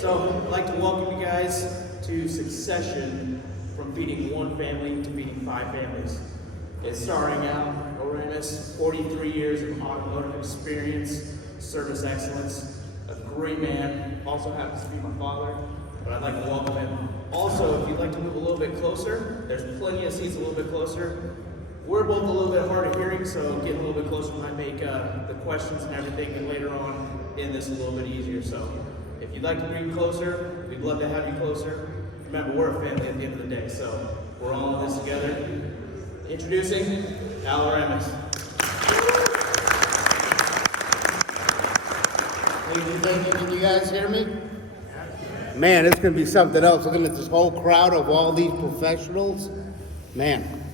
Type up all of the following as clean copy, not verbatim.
So I'd like to welcome you guys to Succession, from feeding one family to feeding 5 families. It's starring out Oramus, 43 years of automotive experience, service excellence, a great man, also happens to be my father, but I'd like to welcome him. Also, if you'd like to move a little bit closer, there's plenty of seats a little bit closer. We're both a little bit hard of hearing, so getting a little bit closer might make the questions and everything and later on in this a little bit easier. So if you'd like to bring closer, we'd love to have you closer. Remember, we're a family at the end of the day, so we're all in this together. Introducing Al Aramis. Thank you. Can you guys hear me? Man, it's going to be something else. Looking at this whole crowd of all these professionals. Man,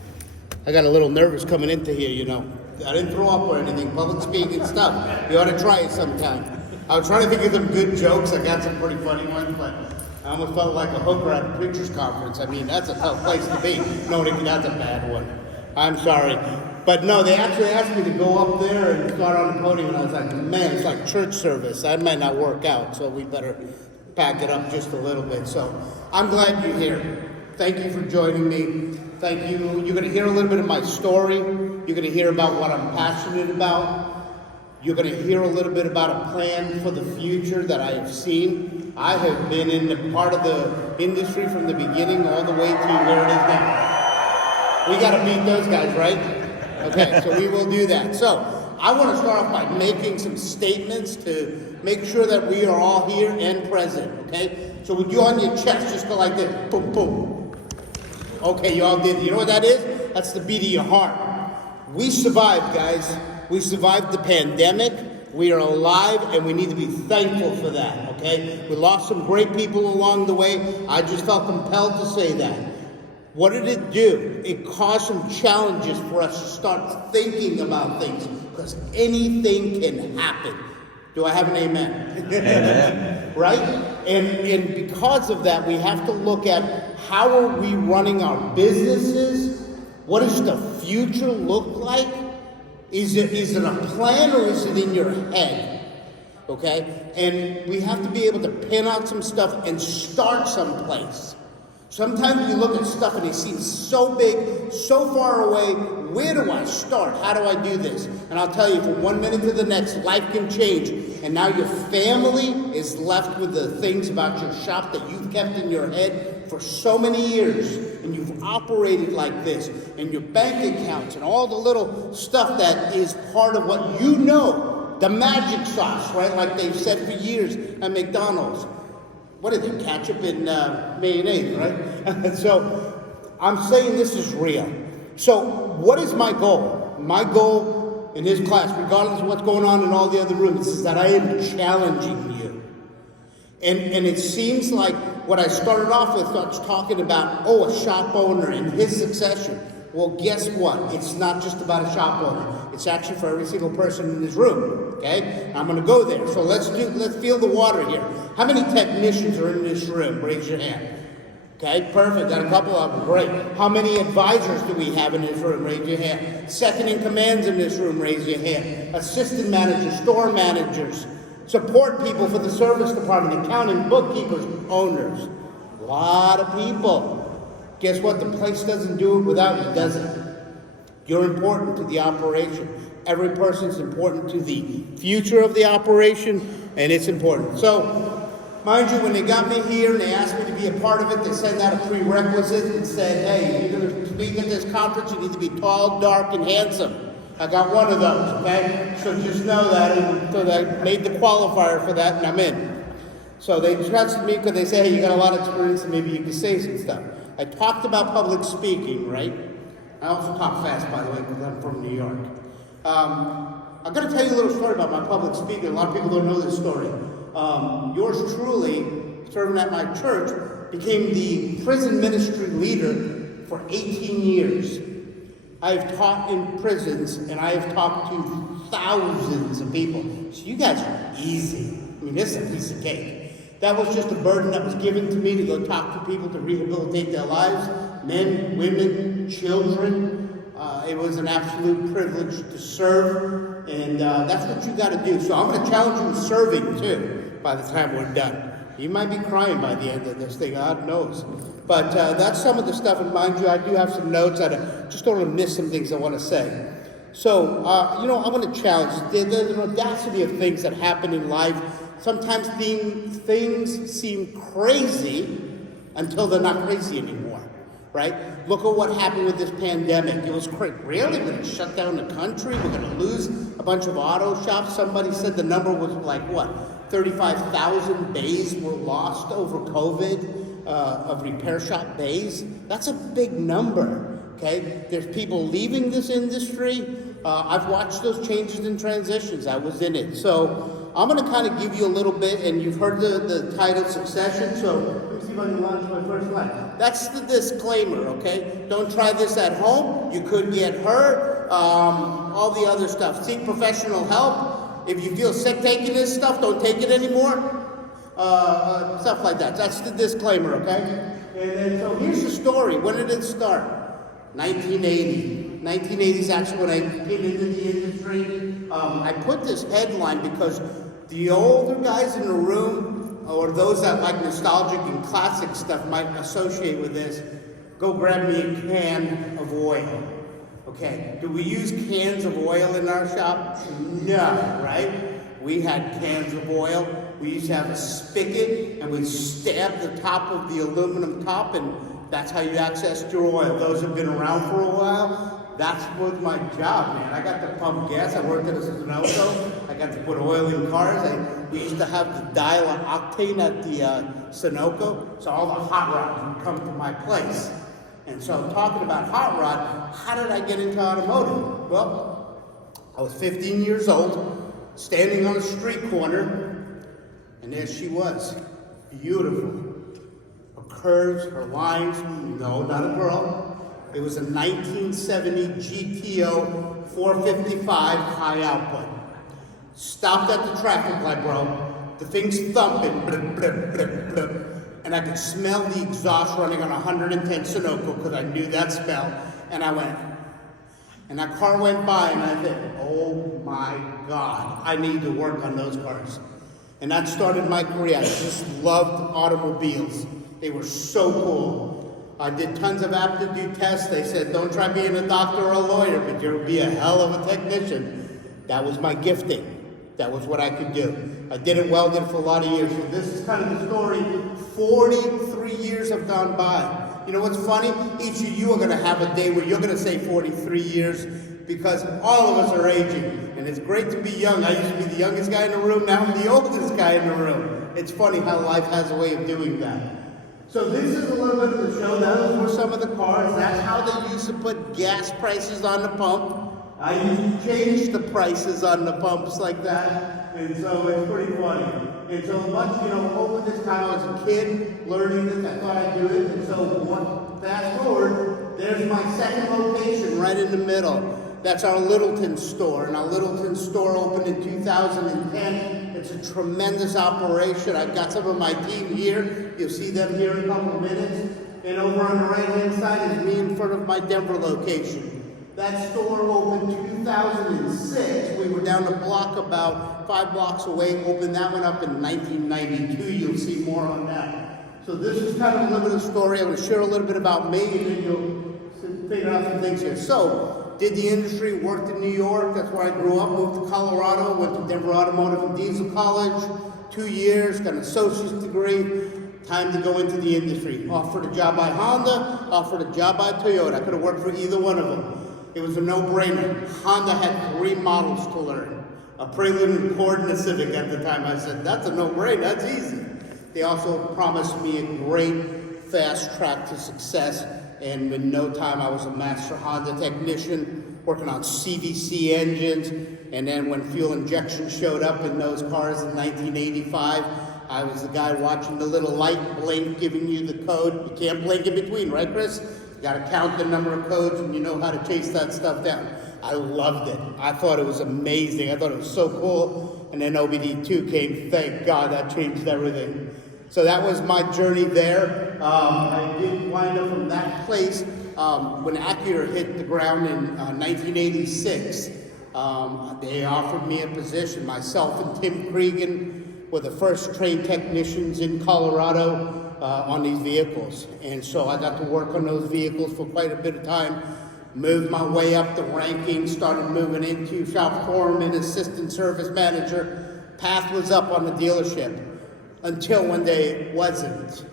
I got a little nervous coming into here, you know. I didn't throw up or anything. Public speaking stuff. You ought to try it sometime. I was trying to think of some good jokes. I got some pretty funny ones, but I almost felt like a hooker at a preacher's conference. I mean, that's a tough place to be. No, that's a bad one. I'm sorry. But no, they actually asked me to go up there and start on the podium, and I was like, man, it's like church service. That might not work out, so we better pack it up just a little bit. So I'm glad you're here. Thank you for joining me. Thank you. You're going to hear a little bit of my story. You're going to hear about what I'm passionate about. You're going to hear a little bit about a plan for the future that I have seen. I have been in the part of the industry from the beginning all the way to where it is now. We got to beat those guys, right? Okay, so we will do that. So I want to start off by making some statements to make sure that we are all here and present, okay? So would you on your chest just go like this, boom, boom. Okay, you all did. You know what that is? That's the beat of your heart. We survived, guys. We survived the pandemic. We are alive, and we need to be thankful for that, okay? We lost some great people along the way. I just felt compelled to say that. What did it do? It caused some challenges for us to start thinking about things, because anything can happen. Do I have an amen? Amen. Right? And because of that, we have to look at how are we running our businesses? What does the future look like? Is it a plan or is it in your head? Okay? And we have to be able to pin out some stuff and start someplace. Sometimes you look at stuff and it seems so big, so far away. Where do I start? How do I do this? And I'll tell you, from one minute to the next, life can change. And now your family is left with the things about your shop that you've kept in your head for so many years. And you've operated like this. And your bank accounts and all the little stuff that is part of what you know. The magic sauce, right? Like they've said for years at McDonald's. What is it? Ketchup and mayonnaise, right? So I'm saying this is real. So what is my goal? My goal in this class, regardless of what's going on in all the other rooms, is that I am challenging you. And it seems like what I started off with was talking about, a shop owner and his succession. Well, guess what? It's not just about a shop owner. It's actually for every single person in this room, okay? I'm going to go there. So let's feel the water here. How many technicians are in this room? Raise your hand. Okay, perfect. Got a couple of them. Great. How many advisors do we have in this room? Raise your hand. Second in commands in this room? Raise your hand. Assistant managers, store managers, support people for the service department, accounting, bookkeepers, owners. A lot of people. Guess what? The place doesn't do it without you, does it? You're important to the operation. Every person's important to the future of the operation, and it's important. So, mind you, when they got me here and they asked me to be a part of it, they sent out a prerequisite and said, hey, you're going to speak at this conference, you need to be tall, dark, and handsome. I got one of those, okay? So just know that, and so I made the qualifier for that, and I'm in. So they trusted me because they say, hey, you got a lot of experience, and maybe you can say some stuff. I talked about public speaking, right? I also talk fast, by the way, because I'm from New York. I'm going to tell you a little story about my public speaking. A lot of people don't know this story. Yours truly, serving at my church, became the prison ministry leader for 18 years. I have taught in prisons, and I have talked to thousands of people. So you guys are easy. I mean, this is a piece of cake. That was just a burden that was given to me to go talk to people to rehabilitate their lives, men, women, children. It was an absolute privilege to serve, and that's what you got to do. So I'm going to challenge you with serving, too, by the time we're done. You might be crying by the end of this thing, God knows. But that's some of the stuff, and mind you, I do have some notes. I just don't want to miss some things I want to say. So, I want to challenge. There's an audacity of things that happen in life. Sometimes things seem crazy until they're not crazy anymore, right? Look at what happened with this pandemic. It was crazy. Really? We're going to shut down the country? We're going to lose a bunch of auto shops? Somebody said the number was like, what, 35,000 bays were lost over COVID of repair shop bays? That's a big number, okay? There's people leaving this industry. I've watched those changes and transitions. I was in it. So I'm going to kind of give you a little bit, and you've heard the title Succession, so let me see if I can launch my first slide. That's the disclaimer, okay? Don't try this at home. You could get hurt. All the other stuff. Seek professional help. If you feel sick taking this stuff, don't take it anymore. Stuff like that. That's the disclaimer, okay? And then, so here's the story. When did it start? 1980. 1980 is actually when I came into the industry. I put this headline because the older guys in the room, or those that like nostalgic and classic stuff, might associate with this. Go grab me a can of oil. Okay, do we use cans of oil in our shop? No, right? We had cans of oil. We used to have a spigot, and we stabbed the top of the aluminum top, and that's how you accessed your oil. Those have been around for a while. That's was my job, man. I got to pump gas. I worked at a Sunoco. I got to put oil in cars. We used to have the dial of octane at the Sunoco, so all the hot rods would come to my place. And so talking about hot rod, how did I get into automotive? Well, I was 15 years old, standing on a street corner, and there she was, beautiful. Her curves, her lines, no, not a girl. It was a 1970 GTO 455 high output. Stopped at the traffic light, bro. The thing's thumping, blip, blip, blip, blip. And I could smell the exhaust running on 110 Sunoco because I knew that smell. And I went, and that car went by, and I said, oh my God, I need to work on those cars. And that started my career. I just loved automobiles. They were so cool. I did tons of aptitude tests. They said, don't try being a doctor or a lawyer, but you'll be a hell of a technician. That was my gifting. That was what I could do. I did it well, did it for a lot of years. So this is kind of the story. 43 years have gone by. You know what's funny? Each of you are going to have a day where you're going to say 43 years because all of us are aging. And it's great to be young. I used to be the youngest guy in the room. Now I'm the oldest guy in the room. It's funny how life has a way of doing that. So this is a little bit of the show. Those were some of the cars. That's how they used to put gas prices on the pump. I used to change the prices on the pumps like that. And so it's pretty funny. And so much, over this time I was a kid learning this. I thought I'd do it. And so fast forward, there's my second location right in the middle. That's our Littleton store. And our Littleton store opened in 2010. It's a tremendous operation. I've got some of my team here. You'll see them here in a couple of minutes. And over on the right-hand side is me in front of my Denver location. That store opened 2006. We were down the block about 5 blocks away. Opened that one up in 1992. You'll see more on that. So this is kind of a little bit of the story. I'm going to share a little bit about me, and then you'll figure out some things here. So, did the industry, worked in New York. That's where I grew up. Moved to Colorado. Went to Denver Automotive and Diesel College. 2 years. Got an associate's degree. Time to go into the industry. Offered a job by Honda. Offered a job by Toyota. I could have worked for either one of them. It was a no-brainer. Honda had 3 models to learn. A Prelude, and Accord, and a Civic at the time. I said, that's a no-brainer. That's easy. They also promised me a great fast track to success. And in no time, I was a master Honda technician, working on CVC engines. And then when fuel injection showed up in those cars in 1985, I was the guy watching the little light blink, giving you the code. You can't blink in between, right, Chris? You got to count the number of codes, and you know how to chase that stuff down. I loved it. I thought it was amazing. I thought it was so cool. And then OBD2 came. Thank God, that changed everything. So that was my journey there. I did wind up from that place when Acura hit the ground in 1986. They offered me a position, myself and Tim Cregan. were the first trained technicians in Colorado on these vehicles. And so I got to work on those vehicles for quite a bit of time, moved my way up the ranking, started moving into shop foreman, assistant service manager. Path was up on the dealership until one day it wasn't.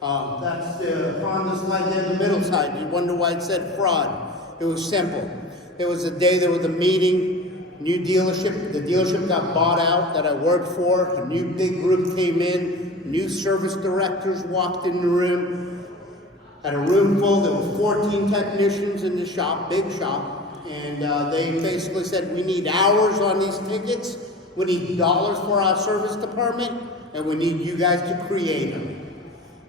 That's the Honda slide there, the middle side. You wonder why it said fraud. It was simple. There was a day there was a meeting, new dealership. The dealership got bought out that I worked for. A new big group came in. New service directors walked in the room. Had a room full. There were 14 technicians in the shop, big shop. And they basically said, we need hours on these tickets. We need dollars for our service department. And we need you guys to create them.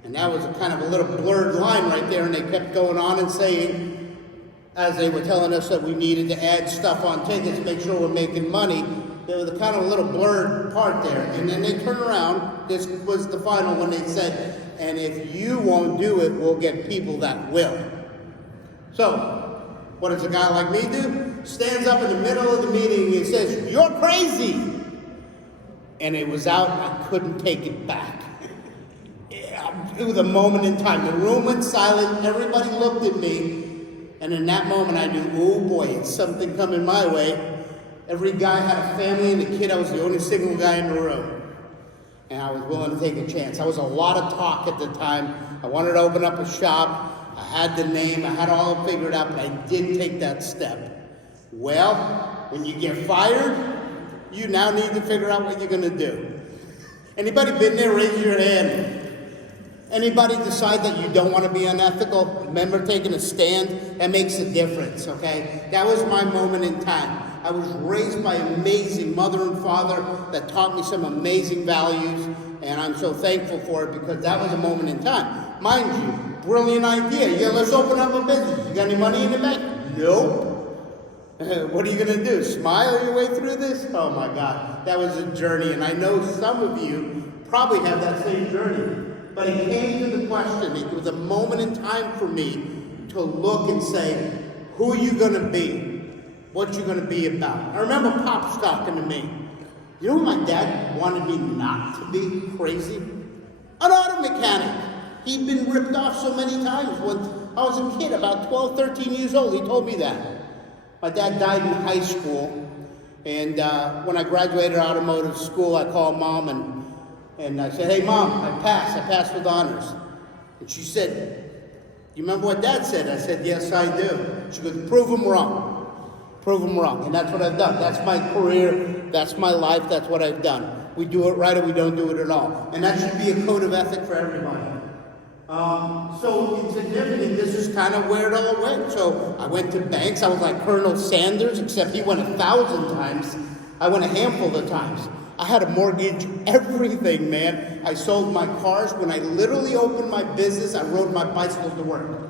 And that was a kind of a little blurred line right there. And they kept going on and saying, as they were telling us that we needed to add stuff on tickets, make sure we're making money, there was a kind of a little blurred part there. And then they turned around, this was the final one, they said, and if you won't do it, we'll get people that will. So, what does a guy like me do? Stands up in the middle of the meeting and says, you're crazy! And it was out, and I couldn't take it back. It was a moment in time. The room went silent, everybody looked at me, and in that moment I knew, oh boy, it's something coming my way. Every guy had a family and a kid. I was the only single guy in the room. And I was willing to take a chance. I was a lot of talk at the time. I wanted to open up a shop. I had the name. I had all figured out, but I did take that step. Well, when you get fired, you now need to figure out what you're going to do. Anybody been there? Raise your hand. Anybody decide that you don't want to be unethical? Remember taking a stand? That makes a difference, okay? That was my moment in time. I was raised by amazing mother and father that taught me some amazing values, and I'm so thankful for it because that was a moment in time. Mind you, brilliant idea. Yeah, let's open up a business. You got any money in the bank? Nope. What are you going to do? Smile your way through this? Oh my God, that was a journey, and I know some of you probably have that same journey. But it came to the question, it was a moment in time for me to look and say, who are you going to be? What you going to be about? I remember Pops talking to me. You know what my dad wanted me not to be? Crazy? An auto mechanic. He'd been ripped off so many times. When I was a kid, about 12, 13 years old, he told me that. My dad died in high school. And when I graduated automotive school, I called Mom and I said, hey, Mom, I passed with honors. And she said, you remember what Dad said? I said, yes, I do. She goes, prove him wrong. Prove him wrong. And that's what I've done. That's my career. That's my life. That's what I've done. We do it right or we don't do it at all. And that should be a code of ethic for everybody. So it's significant. This is kind of where it all went. So I went to banks. I was like Colonel Sanders, except he went 1,000 times. I went a handful of times. I had a mortgage, everything, man. I sold my cars. When I literally opened my business, I rode my bicycle to work.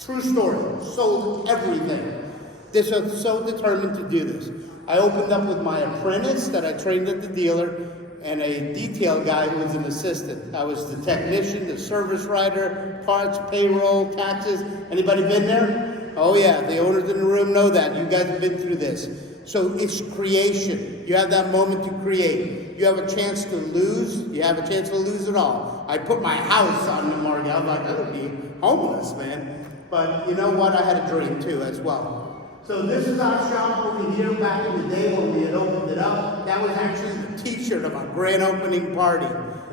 True story. Sold everything. This was so determined to do this. I opened up with my apprentice that I trained at the dealer and a detail guy who was an assistant. I was the technician, the service writer, parts, payroll, taxes. Anybody been there? Oh yeah, the owners in the room know that. You guys have been through this. So it's creation. You have that moment to create. You have a chance to lose. You have a chance to lose it all. I put my house on the market. I was like, I would be homeless, man. But you know what? I had a dream too as well. So this is our shop over here back in the day when we had opened it up. That was actually the t-shirt of our grand opening party.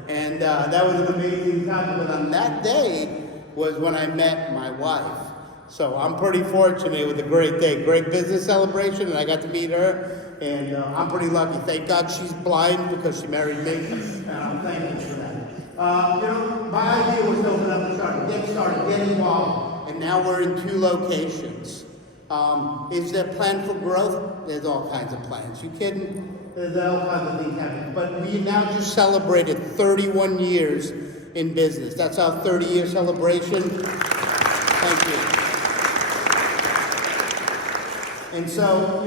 And that was an amazing time. But on that day was when I met my wife. So I'm pretty fortunate. It was a great day, great business celebration, and I got to meet her, and I'm pretty lucky. Thank God she's blind because she married me, and I'm thankful for that. My idea was to open up and get started, get involved, and now we're in 2 locations. Is there a plan for growth? There's all kinds of plans. You kidding? There's all kinds of things happening. But we now just celebrated 31 years in business. That's our 30-year celebration. Thank you. And so,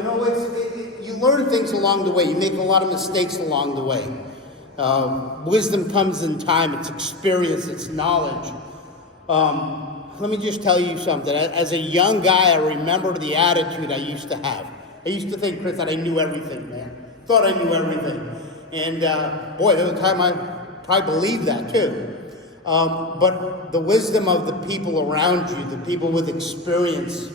you learn things along the way. You make a lot of mistakes along the way. Wisdom comes in time. It's experience. It's knowledge. Let me just tell you something. As a young guy, I remember the attitude I used to have. I used to think, Chris, that I knew everything, man. Thought I knew everything. And boy, there was a time I probably believed that too. But the wisdom of the people around you, the people with experience,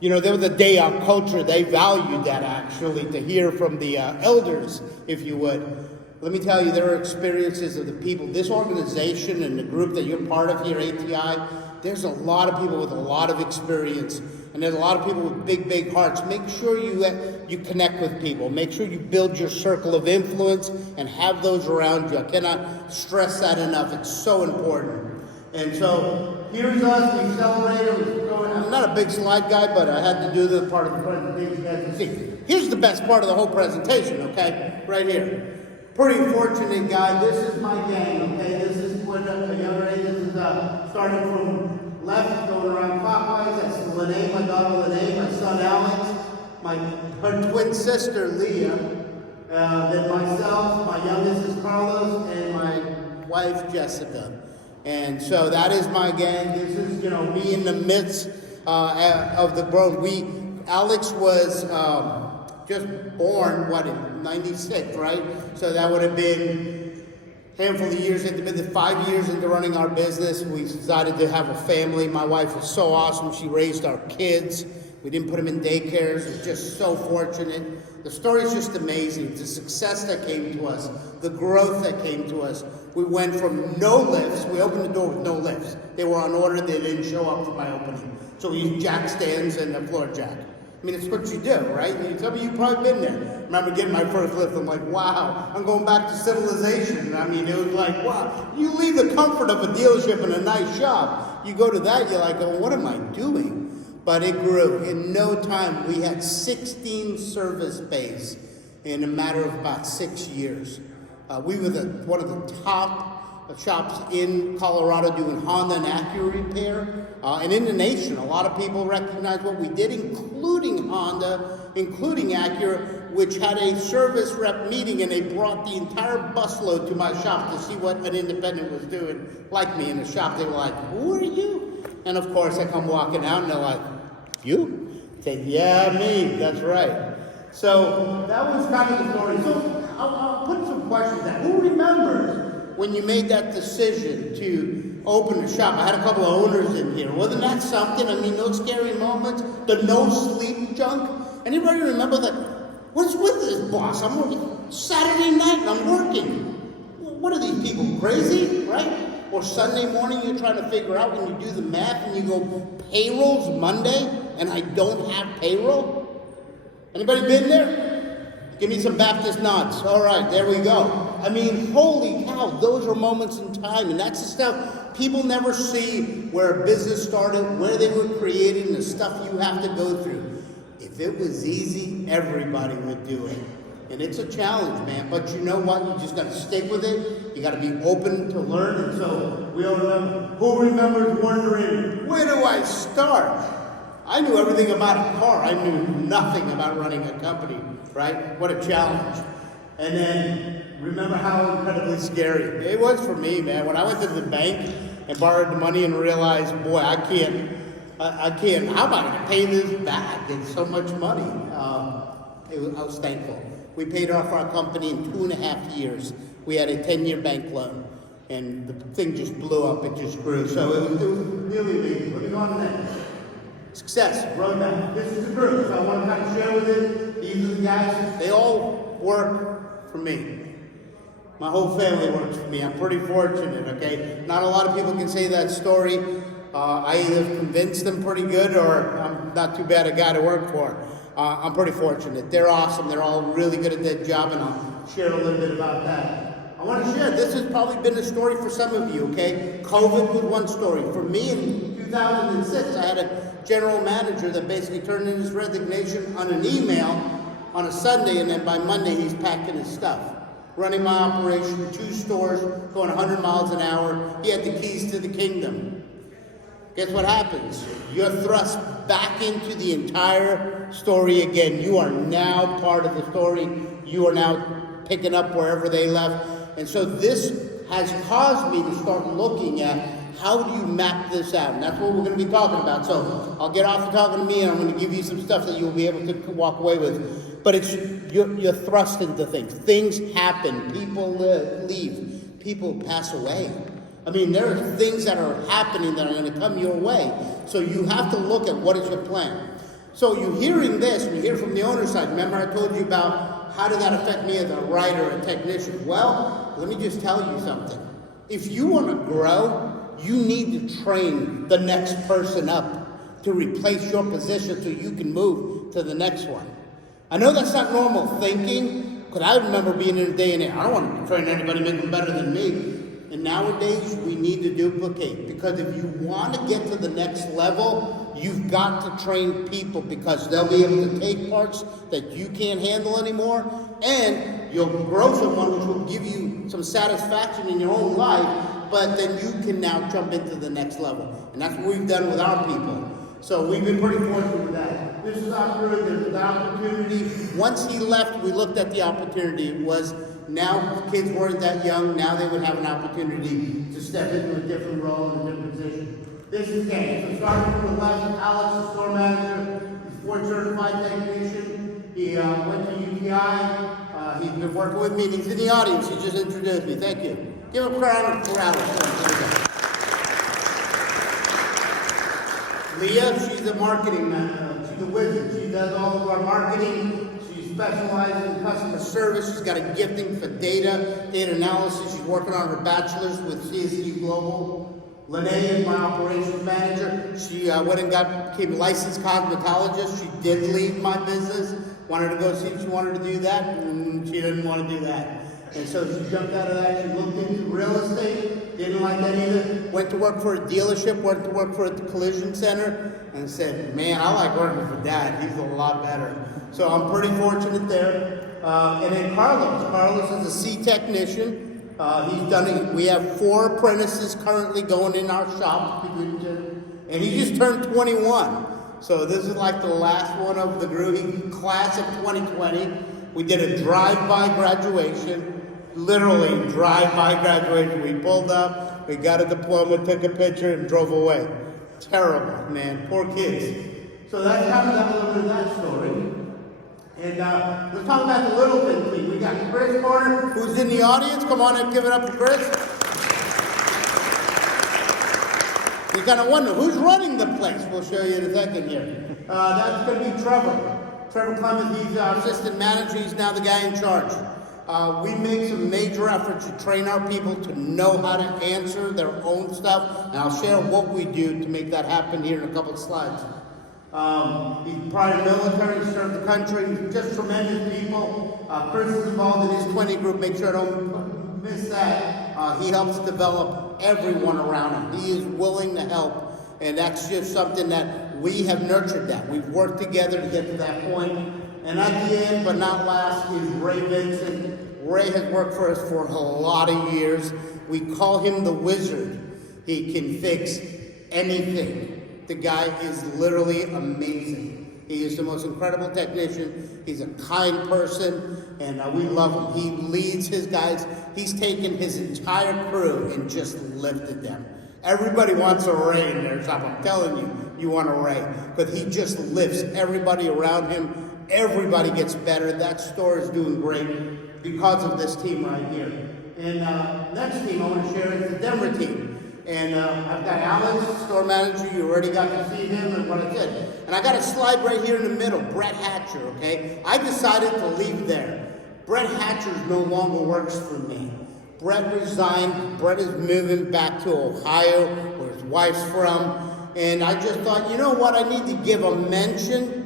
you know, there was a day our culture, they valued that actually, to hear from the elders, if you would. Let me tell you, there are experiences of the people. This organization and the group that you're part of here, ATI, there's a lot of people with a lot of experience. And there's a lot of people with big, big hearts. Make sure you connect with people. Make sure you build your circle of influence and have those around you. I cannot stress that enough. It's so important. And so here's us. We celebrated. I'm not a big slide guy, but I had to do this part of the presentation. You guys can see. Here's the best part of the whole presentation, okay? Right here. Pretty fortunate guy. This is my gang, okay? This is when a younger age. This is starting from left, going around clockwise. That's Lene, my daughter Lene, my son Alex, her twin sister Leah, then myself, my youngest is Carlos, and my wife Jessica. And so that is my gang. This is, you know, me in the midst of the grown. Alex was just born, in 96, right? So that would have been handful of years into business, 5 years into running our business. We decided to have a family. My wife was so awesome. She raised our kids. We didn't put them in daycares. It's just so fortunate. The story is just amazing. The success that came to us, the growth that came to us. We went from no lifts. We opened the door with no lifts. They were on order. They didn't show up for my opening. So we used jack stands and a floor jack. I mean, it's what you do, right? Some of you probably been there. I remember getting my first lift. I'm like, wow, I'm going back to civilization. I mean, it was like, wow. You leave the comfort of a dealership and a nice shop. You go to that, you're like, oh, what am I doing? But it grew. In no time, we had 16 service bays in a matter of about 6 years. We were one of the top shops in Colorado doing Honda and Acura repair. And in the nation, a lot of people recognize what we did, including Honda, including Acura, which had a service rep meeting, and they brought the entire busload to my shop to see what an independent was doing, like me in the shop. They were like, who are you? And of course, I come walking out, and they're like, you? I say, yeah, me, that's right. So that was kind of the story. So I'll put some questions out. Who remembers when you made that decision to open a shop? I had a couple of owners in here. Wasn't that something? I mean, those scary moments, the no sleep junk. Anybody remember that? What's with this boss? I'm working Saturday night and I'm working. What are these people, crazy, right? Or Sunday morning you're trying to figure out when you do the math and you go, payroll's Monday and I don't have payroll? Anybody been there? Give me some Baptist nods. All right, there we go. I mean, holy cow, those are moments in time. And that's the stuff people never see, where a business started, where they were created, and the stuff you have to go through. If it was easy, everybody would do it. And it's a challenge, man. But you know what? You just got to stick with it. You got to be open to learn. And so we all remember. Who remembers wondering, where do I start? I knew everything about a car. I knew nothing about running a company, right? What a challenge. And then remember how incredibly scary it was for me, man. When I went to the bank and borrowed the money and realized, boy, I can't, how am I going to pay this back? It's so much money. I was thankful. We paid off our company in 2.5 years. We had a 10-year bank loan, and the thing just blew up. It just grew. So it was really amazing. Let me go on to that. Success, roadmap. This is the group, so I want to kind of share with it. These are the guys. They all work for me. My whole family works for me. I'm pretty fortunate, okay? Not a lot of people can say that story. I either convinced them pretty good or I'm not too bad a guy to work for. I'm pretty fortunate. They're awesome. They're all really good at their job, and I'll share a little bit about that. I want to share, this has probably been a story for some of you, okay? COVID was one story. For me in 2006, I had a general manager that basically turned in his resignation on an email on a Sunday, and then by Monday he's packing his stuff. Running my operation, 2 stores, going 100 miles an hour. He had the keys to the kingdom. Guess what happens? You're thrust back into the entire story again. You are now part of the story. You are now picking up wherever they left. And so this has caused me to start looking at how do you map this out? And that's what we're going to be talking about. So I'll get off of talking to me, and I'm going to give you some stuff that you'll be able to walk away with. But it's you're thrust into things. Things happen. People leave. People pass away. I mean, there are things that are happening that are going to come your way. So you have to look at what is your plan. So you're hearing this, and you hear from the owner's side. Remember I told you about how did that affect me as a writer, a technician? Well, let me just tell you something. If you want to grow, you need to train the next person up to replace your position so you can move to the next one. I know that's not normal thinking, because I remember being in a day and age, I don't want to train anybody, make them better than me. And nowadays, we need to duplicate, because if you want to get to the next level, you've got to train people, because they'll be able to take parts that you can't handle anymore, and you'll grow someone which will give you some satisfaction in your own life, but then you can now jump into the next level. And that's what we've done with our people. So we've been pretty fortunate with that. This is our group, there's an opportunity. Once he left, we looked at the opportunity. It was now kids weren't that young, now they would have an opportunity to step into a different role and a different position. This is Ken. So starting from the left, Alex, the store manager, he's board certified technician. He went to ATI. He's been working with me. He's in the audience. He just introduced me. Thank you. Give a round for Alex. Leah, she's a marketing manager. She's a wizard. She does all of our marketing. She specializes in customer service. She's got a gifting for data analysis. She's working on her bachelor's with CSU Global. Lene is my operations manager. She went and became a licensed cosmetologist. She did leave my business. Wanted to go see if she wanted to do that, and she didn't want to do that. And so she jumped out of that. She looked into real estate, didn't like that either. Went to work for a dealership, went to work for a collision center, and said, man, I like working for Dad. He's a lot better. So I'm pretty fortunate there. And then Carlos. Carlos is a C technician. He's done it. We have 4 apprentices currently going in our shop, and he just turned 21. So this is like the last one of the group. He class of 2020. We did a drive-by graduation. Literally drive-by graduation. We pulled up, we got a diploma, took a picture, and drove away. Terrible, man. Poor kids. So that's kind of a little bit of that story. And let's talk about the little thing, please. We got Chris Carter, who's in the audience. Come on and give it up to Chris. You kind of wonder, who's running the place? We'll show you in a second here. That's going to be Trevor. Trevor Clemens, he's our assistant manager. He's now the guy in charge. We make some major efforts to train our people to know how to answer their own stuff, and I'll share what we do to make that happen here in a couple of slides. He's prior military, served the country, just tremendous people. Chris is involved in his 20 group, make sure I don't miss that. He helps develop everyone around him. He is willing to help, and that's just something that we have nurtured that. We've worked together to get to that point. And at the end, but not last, is Ray Vincent. Ray has worked for us for a lot of years. We call him the wizard. He can fix anything. The guy is literally amazing. He is the most incredible technician. He's a kind person, and we love him. He leads his guys. He's taken his entire crew and just lifted them. Everybody wants a Ray in their shop. I'm telling you, you want a Ray. But he just lifts everybody around him. Everybody gets better. That store is doing great because of this team right here. And next team I want to share is the Denver team. And I've got Alex, store manager. You already got to see him and what I said. And I got a slide right here in the middle, Brett Hatcher, okay? I decided to leave there. Brett Hatcher no longer works for me. Brett resigned. Brett is moving back to Ohio, where his wife's from. And I just thought, you know what? I need to give a mention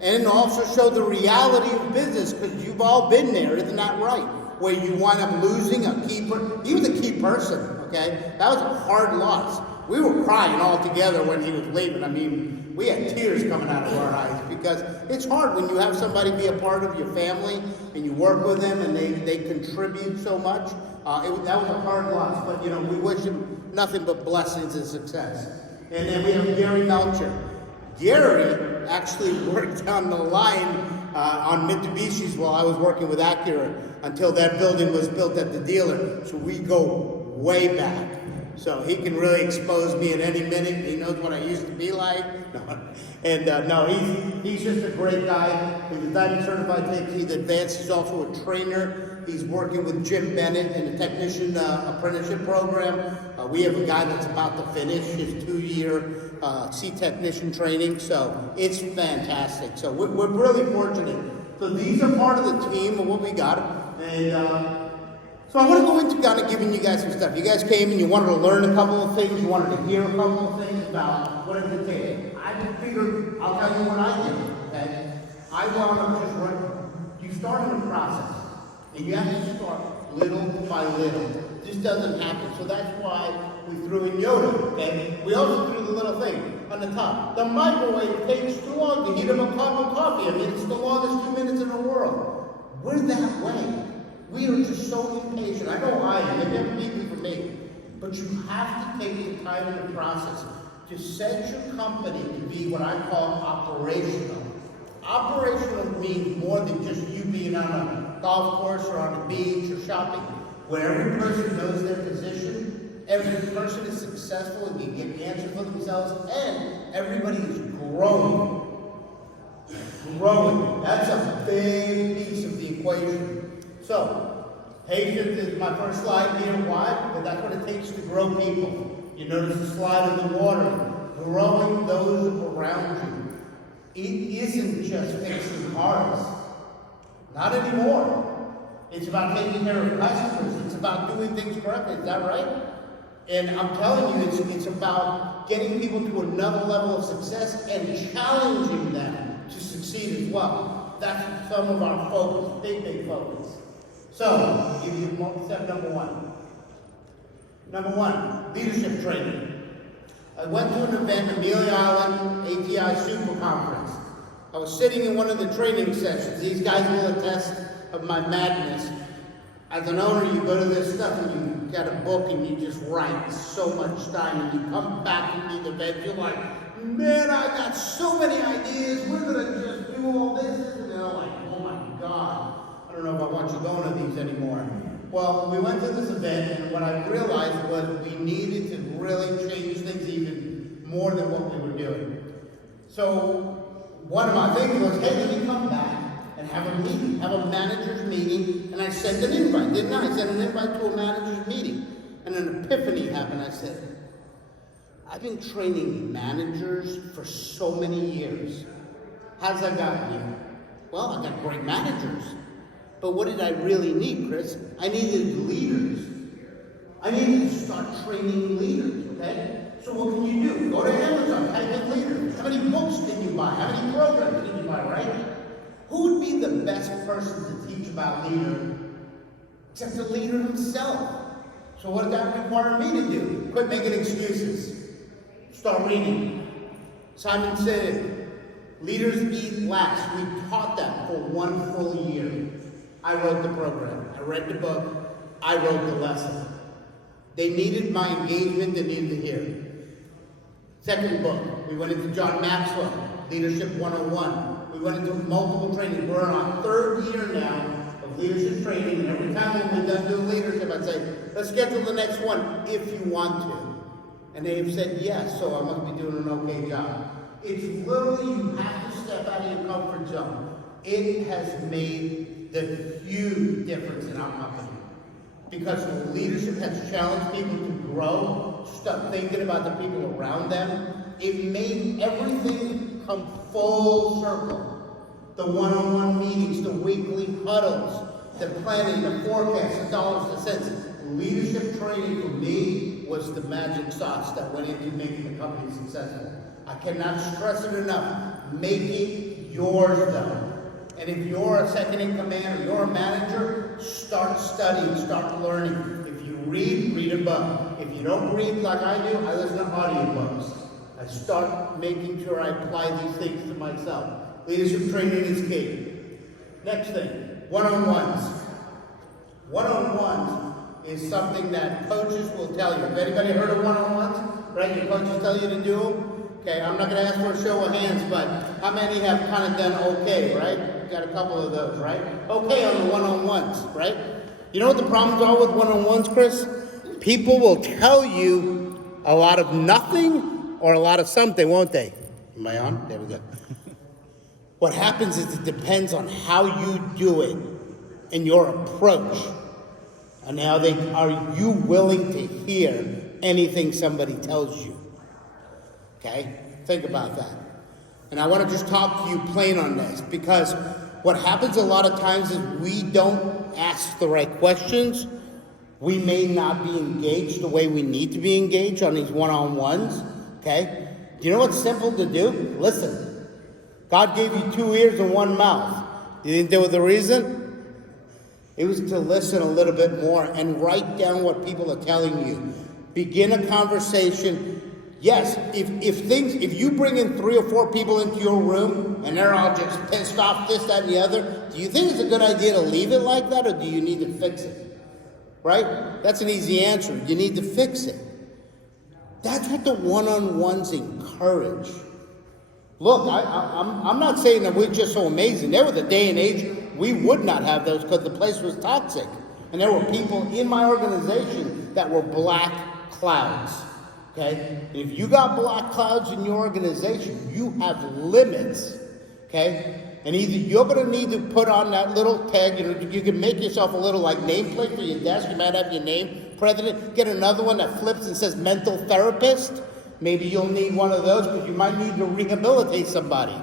and also show the reality of business, because you've all been there, isn't that right? Where you wind up losing a key person. He was a key person, okay? That was a hard loss. We were crying all together when he was leaving. I mean, we had tears coming out of our eyes, because it's hard when you have somebody be a part of your family and you work with them and they contribute so much. That was a hard loss, but you know, we wish him nothing but blessings and success. And then we have Gary Melcher. Gary actually worked on the line on Mitsubishi's while I was working with Acura until that building was built at the dealer. So we go way back. So he can really expose me at any minute. He knows what I used to be like. No. And no, he's just a great guy. He's a diamond certified tech. He's advanced. He's also a trainer. He's working with Jim Bennett in the technician apprenticeship program. We have a guy that's about to finish his 2-year C technician training. So it's fantastic. So we're really fortunate. So these are part of the team of what we got. And so I want to go into kind of giving you guys some stuff. You guys came and you wanted to learn a couple of things. You wanted to hear a couple of things about what it would take. I just figured I'll tell you what I did. Okay? I want to just run. You start in the process, and you have to start little by little. This doesn't happen. So that's why we threw in Yoda. Okay? We also threw the little thing on the top. The microwave takes too long to heat up a cup of coffee. I mean, it's the longest 2 minutes in the world. We're that way. We are just so impatient. I know I am. It never be for me. But you have to take the time in the process to set your company to be what I call operational. Operational means more than just you being on a golf course or on the beach or shopping. Where every person knows their position, every person is successful and can get answers for themselves, and everybody is growing. Growing. That's a big piece of the equation. So, patience is my first slide here. Why? Because that's what it takes to grow people. You notice the slide of the water. Growing those around you. It isn't just fixing cars. Not anymore. It's about taking care of customers. It's about doing things correctly. Is that right? And I'm telling you, it's about getting people to another level of success and challenging them to succeed as well. That's some of our focus, big focus. So, give you step number one. Number one, leadership training. I went to an event, Amelia Island ATI Super Conference. I was sitting in one of the training sessions. These guys will attest of my madness. As an owner, you go to this stuff and you get a book and you just write so much time, and you come back and do the event, you're like, man, I got so many ideas, we're gonna just do all this, and they're like, oh my God, I don't know if I want you going to these anymore. Well, we went to this event, and what I realized was we needed to really change things even more than what we were doing. So one of my things was, hey, let me come back and have a meeting, have a manager's meeting, and I sent an invite, didn't I? I sent an invite to a manager's meeting, and an epiphany happened. I said, I've been training managers for so many years. How's I gotten here? Well, I got great managers. But what did I really need, Chris? I needed leaders. I needed to start training leaders, okay? So what can you do? Go to Amazon, type in leaders. How many books can you buy? How many programs can you buy, right? Who would be the best person to teach about leader except the leader himself? So what did that require me to do? Quit making excuses. Start reading. Simon said, leaders eat last. We taught that for 1 full year. I wrote the program. I read the book. I wrote the lesson. They needed my engagement. They needed to hear. Second book, we went into John Maxwell, Leadership 101. We went into multiple trainings. We're on our 3rd year now of leadership training, and every time when we're done doing leadership, I'd say, let's schedule the next one if you want to. And they have said yes, so I must be doing an okay job. It's literally, you have to step out of your comfort zone. It has made the huge difference in our company. Because the leadership has challenged people to grow, start thinking about the people around them. It made everything come full circle. The one-on-one meetings, the weekly huddles, the planning, the forecast, the dollars, the cents. Leadership training for me was the magic sauce that went into making the company successful. I cannot stress it enough. Make it yours though. And if you're a second in command or you're a manager, start studying, start learning. If you read, read a book. If you don't read like I do, I listen to audiobooks. I start making sure I apply these things to myself. Leadership training is key. Next thing, one-on-ones. One-on-ones is something that coaches will tell you. Have anybody heard of one-on-ones? Right, your coaches tell you to do them? Okay, I'm not going to ask for a show of hands, but how many have kind of done okay, right? Got a couple of those, right? Okay on the one-on-ones, right? You know what the problems are with one-on-ones, Chris? People will tell you a lot of nothing or a lot of something, won't they? Am I on? There we go. What happens is it depends on how you do it and your approach. And now are you willing to hear anything somebody tells you? Okay? Think about that. And I want to just talk to you plain on this, because what happens a lot of times is we don't ask the right questions. We may not be engaged the way we need to be engaged on these one-on-ones. Okay? Do you know what's simple to do? Listen. God gave you 2 ears and 1 mouth. You think there was a reason? It was to listen a little bit more and write down what people are telling you. Begin a conversation. Yes, if you bring in 3 or 4 people into your room and they're all just pissed off, this, that, and the other, do you think it's a good idea to leave it like that, or do you need to fix it? Right? That's an easy answer. You need to fix it. That's what the one-on-ones encourage. Look, I'm not saying that we're just so amazing. There was a day and age we would not have those because the place was toxic. And there were people in my organization that were black clouds. Okay? And if you got black clouds in your organization, you have limits. Okay? And either you're going to need to put on that little tag, you can make yourself a little like nameplate for your desk. You might have your name, president. Get another one that flips and says mental therapist. Maybe you'll need one of those, but you might need to rehabilitate somebody.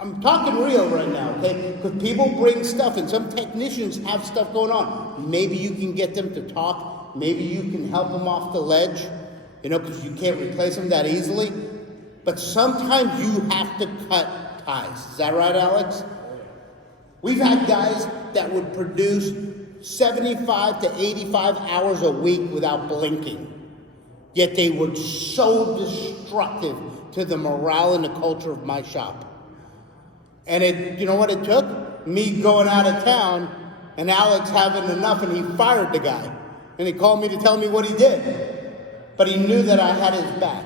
I'm talking real right now, okay? Because people bring stuff, and some technicians have stuff going on. Maybe you can get them to talk. Maybe you can help them off the ledge, because you can't replace them that easily. But sometimes you have to cut ties. Is that right, Alex? We've had guys that would produce 75 to 85 hours a week without blinking. Yet they were so destructive to the morale and the culture of my shop. And you know what it took? Me going out of town and Alex having enough, and he fired the guy. And he called me to tell me what he did. But he knew that I had his back.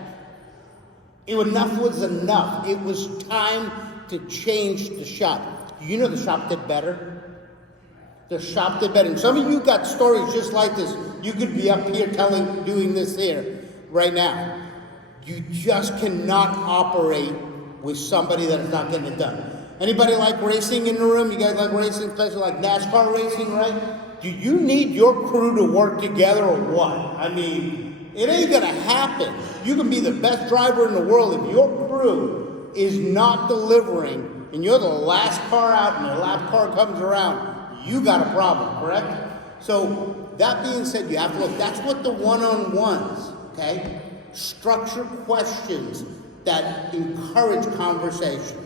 Enough was enough. It was time to change the shop. You know the shop did better? The shop did better. And some of you got stories just like this. You could be up here doing this here right now. You just cannot operate with somebody that is not getting it done. Anybody like racing in the room? You guys like racing, especially like NASCAR racing, right? Do you need your crew to work together or what? I mean, it ain't gonna happen. You can be the best driver in the world if your crew is not delivering and you're the last car out and the last car comes around, you got a problem, correct? So that being said, you have to look. That's what the one-on-ones, okay? Structure questions that encourage conversation.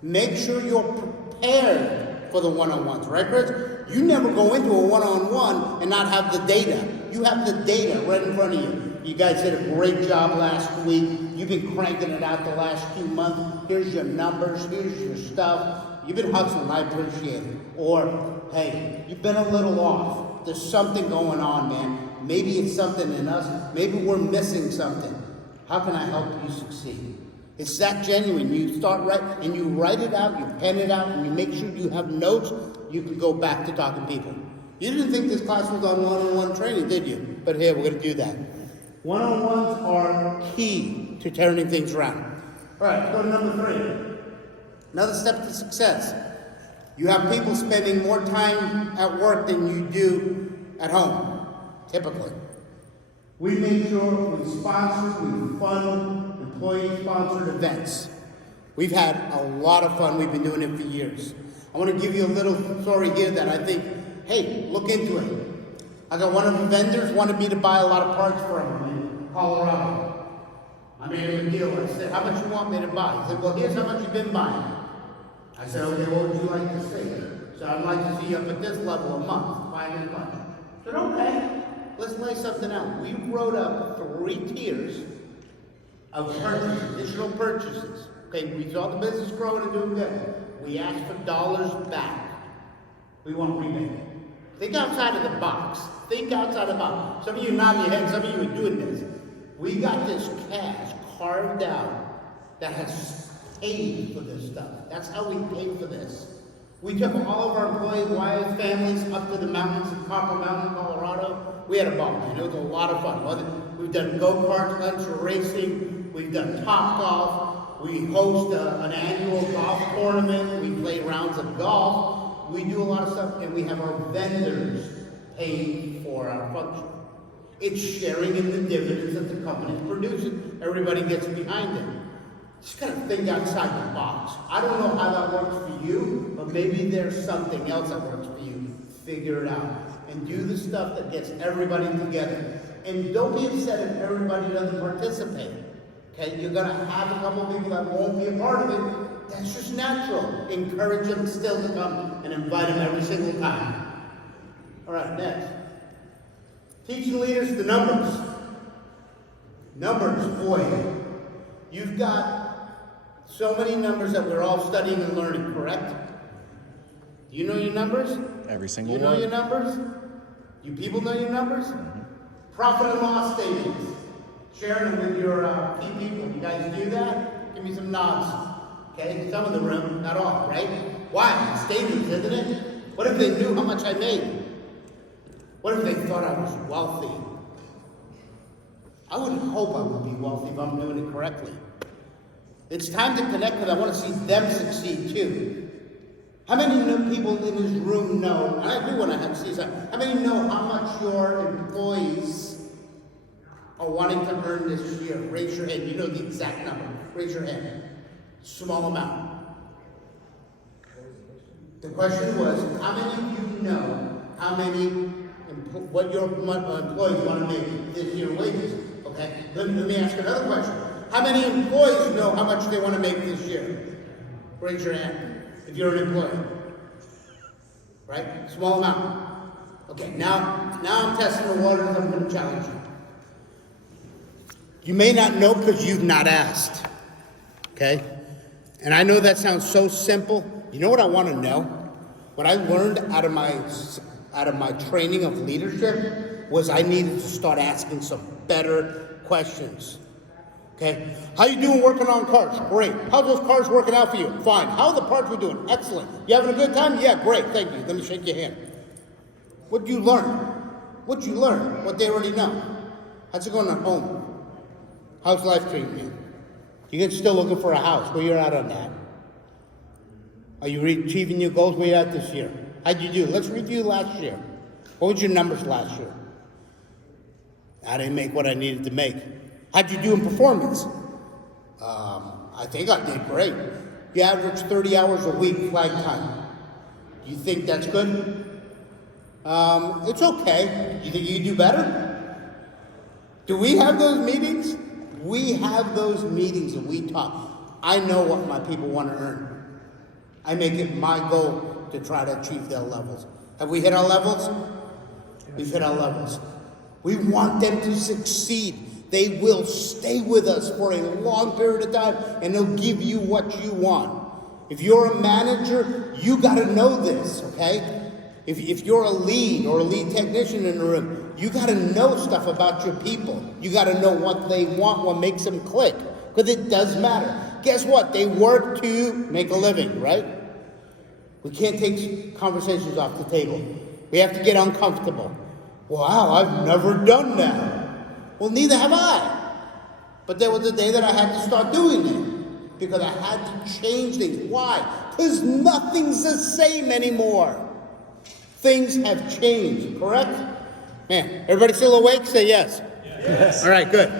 Make sure you're prepared for the one-on-ones, right, Chris? You never go into a one-on-one and not have the data. You have the data right in front of you. You guys did a great job last week. You've been cranking it out the last 2 months. Here's your numbers. Here's your stuff. You've been hustling. I appreciate it. Or, hey, you've been a little off. There's something going on, man. Maybe it's something in us. Maybe we're missing something. How can I help you succeed? It's that genuine. You start and you write it out, you pen it out, and you make sure you have notes. You can go back to talking to people. You didn't think this class was on one-on-one training, did you? But here, we're going to do that. One-on-ones are key to turning things around. All right, let's go to number 3. Another step to success. You have people spending more time at work than you do at home, typically. We make sure we fund employee-sponsored events. We've had a lot of fun. We've been doing it for years. I want to give you a little story here that I think, hey, look into it. I got one of the vendors wanted me to buy a lot of parts for him in Colorado. I made him a deal. I said, how much you want me to buy? He said, well, here's how much you've been buying. I said, okay, what would you like to see? So I'd like to see you up at this level a month, buying this much. I said, okay, let's lay something out. We wrote up 3 tiers of purchases, additional purchases. Okay, we saw the business growing and doing good. We asked for dollars back. We want rebate. Think outside of the box. Think outside of the box. Some of you nodding your head, some of you are doing this. We got this cash carved out that has paid for this stuff. That's how we paid for this. We took all of our employees, wives, families up to the mountains of Copper Mountain, Colorado. We had a ball, man. It was a lot of fun. We've done go-kart, lunch racing. We've done Top Golf. We host an annual golf tournament. We play rounds of golf. We do a lot of stuff, and we have our vendors paying for our function. It's sharing in the dividends that the company's producing. Everybody gets behind it. Just kind of think outside the box. I don't know how that works for you, but maybe there's something else that works for you. Figure it out. And do the stuff that gets everybody together. And don't be upset if everybody doesn't participate. Okay? You're going to have a couple of people that won't be a part of it. That's just natural. Encourage them still to come and invite them every single time. All right, next. Teaching leaders the numbers. Numbers, boy. You've got so many numbers that we're all studying and learning, correct? Do you know your numbers? Every single one. You know one. your numbers? You people know your numbers? Profit and loss statements. Sharing them with your key people. You guys do that? Give me some nods. Okay, some of the room, not all, right? Why? Statements, isn't it? What if they knew how much I made? What if they thought I was wealthy? I would hope I would be wealthy if I'm doing it correctly. It's time to connect because I want to see them succeed too. How many people in this room know, and I do want to have to see something, how many know how much your employees are wanting to earn this year? Raise your hand. You know the exact number. Raise your hand. Small amount. The question was, how many of you know how many, what your employees want to make this year wages? Okay, let me ask another question. How many employees know how much they want to make this year? Raise your hand if you're an employee. Right? Small amount. Okay, now I'm testing the waters. I'm going to challenge you. You may not know because you've not asked. Okay? And I know that sounds so simple. You know what I want to know? What I learned out of my training of leadership was I needed to start asking some better questions. Okay? How you doing working on cars? Great. How's those cars working out for you? Fine. How are the parts we doing? Excellent. You having a good time? Yeah, great. Thank you. Let me shake your hand. What'd you learn? What'd you learn? What they already know. How's it going at home? How's life treating you? You guys still looking for a house? Where you're at on that? Are you achieving your goals? Where you at this year? How'd you do? Let's review last year. What was your numbers last year? I didn't make what I needed to make. How'd you do in performance? I think I did great. You average 30 hours a week flag time. Do you think that's good? It's okay. Do you think you can do better? Do we have those meetings? We have those meetings and we talk. I know what my people want to earn. I make it my goal to try to achieve their levels. Have we hit our levels? We've hit our levels. We want them to succeed. They will stay with us for a long period of time and they'll give you what you want. If you're a manager, you got to know this, okay? If you're a lead or a lead technician in the room, you got to know stuff about your people. You got to know what they want, what makes them click, because it does matter. Guess what? They work to make a living, right? We can't take conversations off the table. We have to get uncomfortable. Wow, I've never done that. Well, neither have I. But there was a day that I had to start doing it because I had to change things. Why? Because nothing's the same anymore. Things have changed, correct? Man, everybody still awake? Say yes. Yes. All right, good.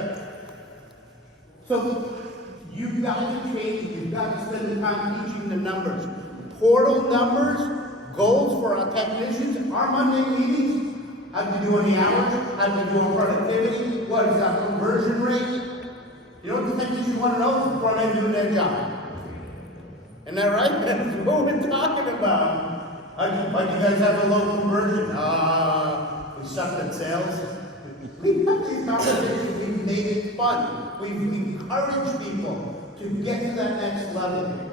So you've got to change. You've got to spend the time teaching the numbers. Portal numbers, goals for our technicians, our Monday meetings. How do you do on the hours? How do you do on productivity? What is our conversion rate? You know what the technicians want to know before they do their job? Isn't that right? That's what we're talking about. How do you guys have a low conversion? We sucked at sales. We have these conversations. We've made it fun. We've encouraged people to get to that next level.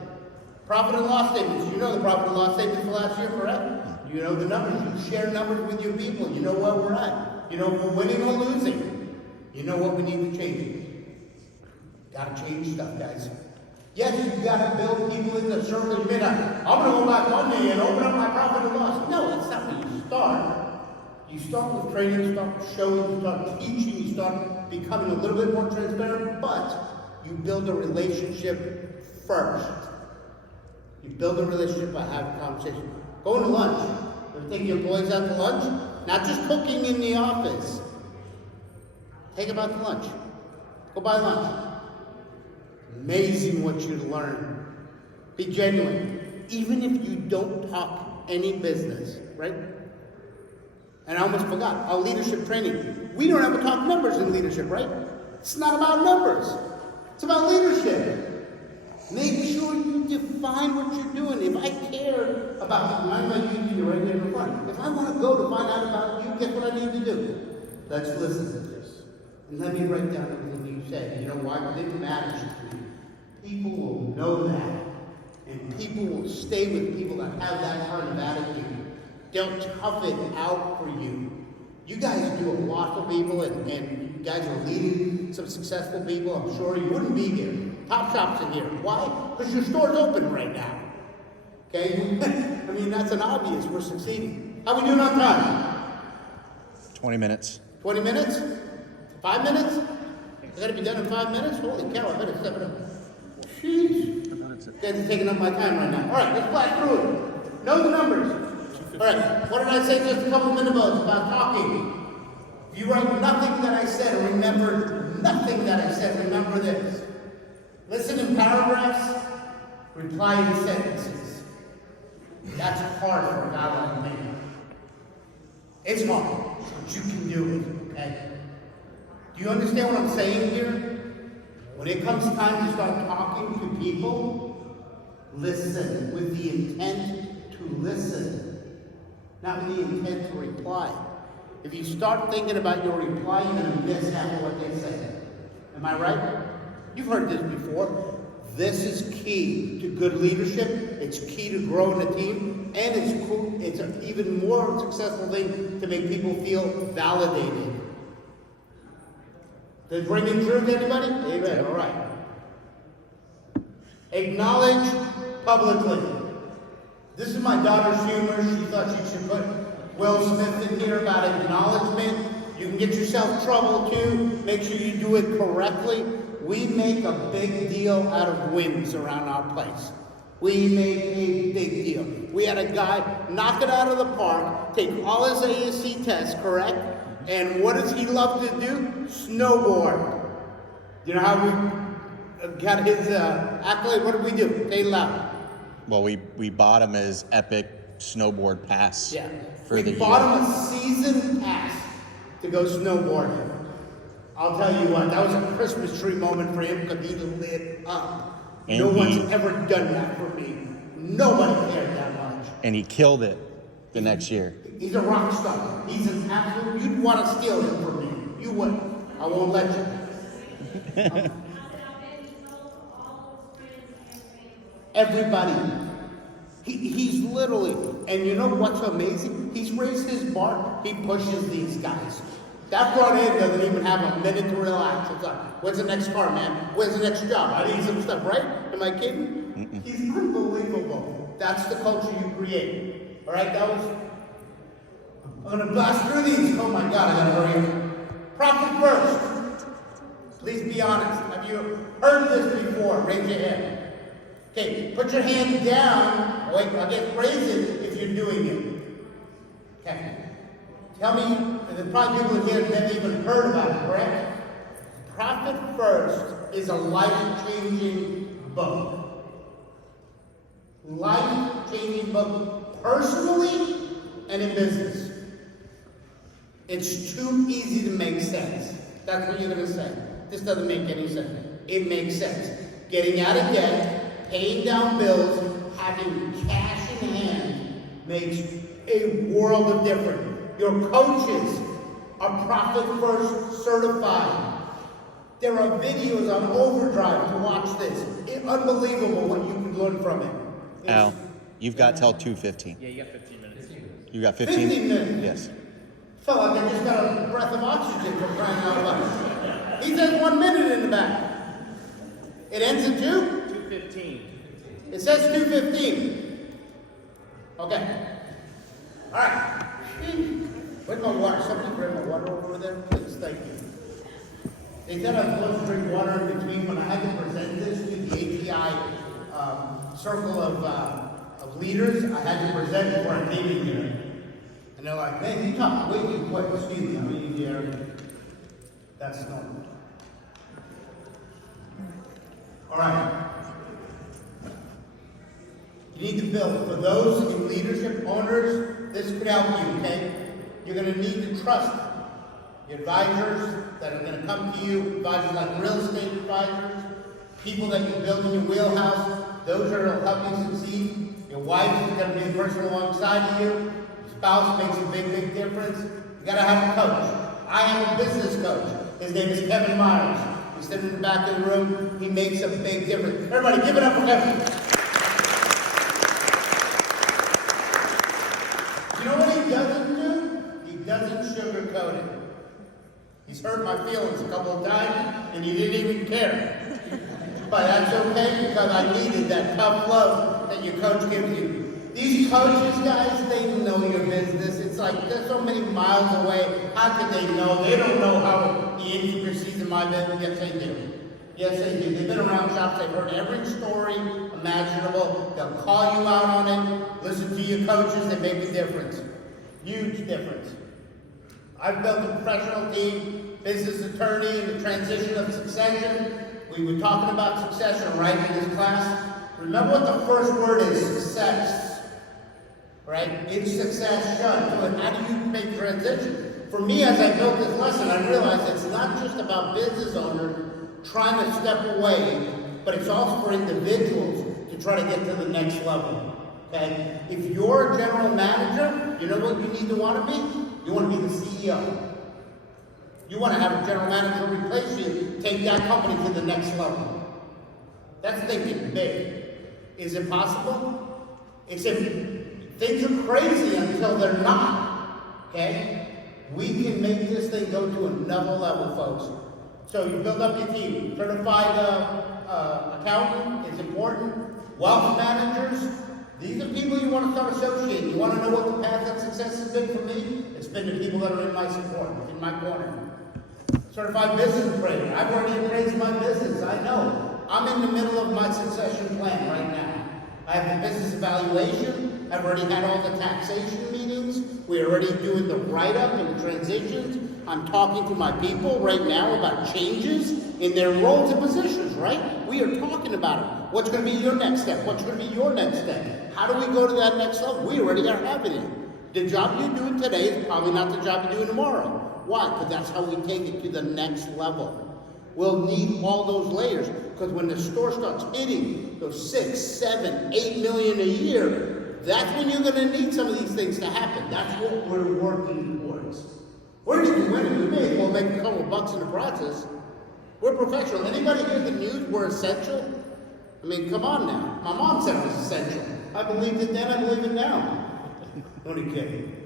Profit and loss statements. You know the profit and loss statements for last year, correct? You know the numbers. You share numbers with your people. You know where we're at. You know if we're winning or losing. You know what we need to change. Got to change stuff, guys. Yes, you got to build people into circles. I'm going to go back one day and open up my profit and loss. No, that's not where you start. You start with training, start showing, start teaching, you start becoming a little bit more transparent, but you build a relationship first. You build a relationship by having a conversation. Going to lunch. Ever take your employees out to lunch? Not just cooking in the office. Take them out to lunch. Go buy lunch. Amazing what you learn. Be genuine. Even if you don't talk any business, right? And I almost forgot, our leadership training. We don't ever talk numbers in leadership, right? It's not about numbers. It's about leadership. Make sure you define what you're doing. If I care about you, I'm going to use you right there in front. If I want to go to find out about you, guess what I need to do? Let's listen to this. And let me write down everything you said. You know why? Because it matters to you. People will know that. And people will stay with people that have that kind of attitude. They'll tough it out for you. You guys do a lot for people, and you guys are leading some successful people. I'm sure you wouldn't be here. Top Shop's in here. Why? Because your store's open right now. Okay? I mean, that's an obvious. We're succeeding. How we doing on time? 20 minutes. 20 minutes? 5 minutes? I gotta be done in 5 minutes? Holy cow, I better step it up. Jeez. You guys are taking up my time right now. All right, let's blast through it. Know the numbers. All right, what did I say just a couple minutes ago about talking? If you write nothing that I said, or remember nothing that I said, remember this. Listen in paragraphs, reply in sentences. That's hard for a guy like me. It's hard, but you can do it, okay? Do you understand what I'm saying here? When it comes time to start talking to people, listen with the intent to listen. Not with the intent to reply. If you start thinking about your reply, you're going to miss half of what they say. Am I right? You've heard this before. This is key to good leadership. It's key to growing a team. And it's an even more successful thing to make people feel validated. Does it ring in true to anybody? Amen. All right. Acknowledge publicly. This is my daughter's humor. She thought she should put Will Smith in here about acknowledgement. You can get yourself trouble too. Make sure you do it correctly. We make a big deal out of wins around our place. We make a big deal. We had a guy knock it out of the park, take all his ASC tests, correct? And what does he love to do? Snowboard. You know how we got his accolade? What did we do? Say it loud. Well, we bought him his epic snowboard pass. Yeah. For the We year. bought him a season pass to go snowboarding. I'll tell you what, that was a Christmas tree moment for him because he lit up. And no one's ever done that for me. Nobody cared that much. And he killed it the next year. He's a rock star. He's an absolute, you'd want to steal him from me. You wouldn't. I won't let you. Everybody. He's literally, and you know what's amazing? He's raised his bar. He pushes these guys. That front end doesn't even have a minute to relax. It's like, when's the next car, man? When's the next job? I need some stuff, right? Am I kidding? Mm-mm. He's unbelievable. That's the culture you create. All right, I'm going to blast through these. Oh my God, I got to hurry up. Profit first. Please be honest. Have you heard this before? Raise your hand. Okay, put your hand down. Wait, I'll get raise it if you're doing it. Okay. Tell me, there's probably people in here that never even heard about it, correct? Profit First is a life-changing book. Life-changing book, personally and in business. It's too easy to make sense. That's what you're going to say. This doesn't make any sense. It makes sense. Getting out of debt, paying down bills, having cash in hand makes a world of difference. Your coaches are Profit First certified. There are videos on Overdrive to watch this. It's unbelievable what you can learn from it. Al, you've got till 2:15. Yeah, you got 15 minutes. You got 15? 15 minutes? Yes. Felt like I just got a breath of oxygen from crying out loud. He says 1 minute in the back. It ends at 2? 2:15. It says 2:15. Okay. All right. Where's my water? Somebody bring my water over there, please. Thank you. They said I was supposed to drink water in between when I had to present this to the ATI circle of leaders. I had to present before I came in here. And they're like, man, you talk way too quick. Excuse me, I'm in here. That's normal. All right. You need to build. For those in leadership, owners, this could help you, okay? You're going to need to trust your advisors that are going to come to you, advisors like real estate advisors, people that you build in your wheelhouse. Those are going to help you succeed. Your wife is going to be the person alongside of you. Your spouse makes a big, big difference. You got to have a coach. I have a business coach. His name is Kevin Myers. He's sitting in the back of the room. He makes a big difference. Everybody, give it up for Kevin. You know what he doesn't do? He doesn't sugarcoat it. He's hurt my feelings a couple of times, and he didn't even care. But that's okay, because I needed that tough love that your coach gives you. These coaches, guys, they know your business. It's like they're so many miles away. How could they know? They don't know how the intricacies of my business. Yes, they do. Yes, they do. They've been around shops. They've heard every story imaginable. They'll call you out on it. Listen to your coaches. They make a difference. Huge difference. I've built a professional team, business attorney, in the transition of succession. We were talking about succession right in this class. Remember what the first word is, success. Right? It's succession. So how do you make transition? For me, as I built this lesson, I realized it's not just about business owners trying to step away, but it's also for individuals to try to get to the next level. Okay? If you're a general manager, you know what you need to want to be? You want to be the CEO. You want to have a general manager replace you, take that company to the next level. That's thinking big. Is it possible? Except things are crazy until they're not. Okay? We can make this thing go to another level, folks. So you build up your team. Certified accountant is important. Wealth managers. These are people you want to start associating. You want to know what the path of success has been for me? It's been the people that are in my support, in my corner. Certified business appraiser. I've already appraised my business. I know. I'm in the middle of my succession plan right now. I have the business evaluation. I've already had all the taxation meetings. We're already doing the write-up and transitions. I'm talking to my people right now about changes in their roles and positions, right? We are talking about it. What's going to be your next step? What's going to be your next step? How do we go to that next level? We already are having it. The job you're doing today is probably not the job you're doing tomorrow. Why? Because that's how we take it to the next level. We'll need all those layers, because when the store starts hitting those 6, 7, 8 million a year, that's when you're going to need some of these things to happen. That's what we're working towards. We're just winning. We may as well make a couple of bucks in the process. We're professional. Anybody hear the news? We're essential. I mean, come on now. My mom said it was essential. I believed it then. I believe it now. Only kidding.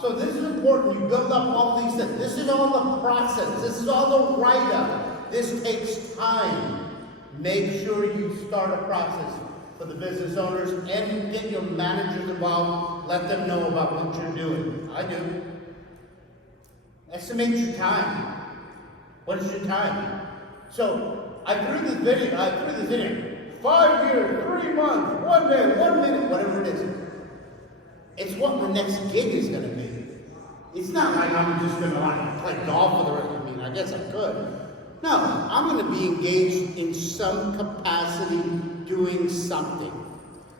So this is important. You build up all these things. This is all the process. This is all the write-up. This takes time. Make sure you start a process for the business owners and get your managers involved. Let them know about what you're doing. I do. Estimate your time. What is your time? So I threw this video. 5 years, 3 months, 1 day, 1 minute, whatever it is. It's what my next gig is going to be. It's not like I'm just going to play golf for the rest. I mean, I guess I could. No, I'm going to be engaged in some capacity doing something.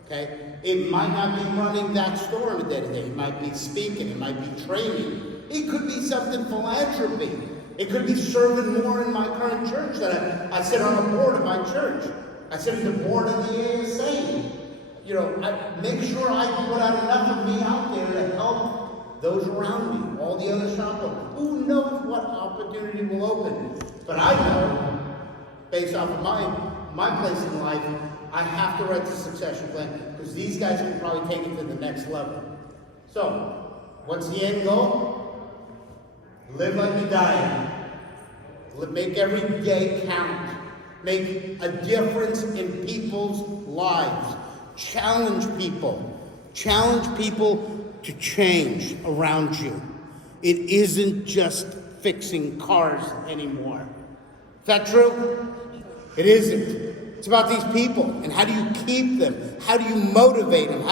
Okay? It might not be running that store on a day-to-day. It might be speaking. It might be training. It could be something philanthropy. It could be serving more in my current church. That I sit on the board of my church. I sit on the board of the ASA. You know, I make sure I put out enough of me out there to help those around me, all the other shop owners. Who knows what opportunity will open? But I know, based off of my place in life, I have to write the succession plan, because these guys can probably take it to the next level. So, what's the end goal? Live like you're dying. Make every day count. Make a difference in people's lives. Challenge people to change around you. It isn't just fixing cars anymore. Is that true? It isn't. It's about these people, and how do you keep them? How do you motivate them?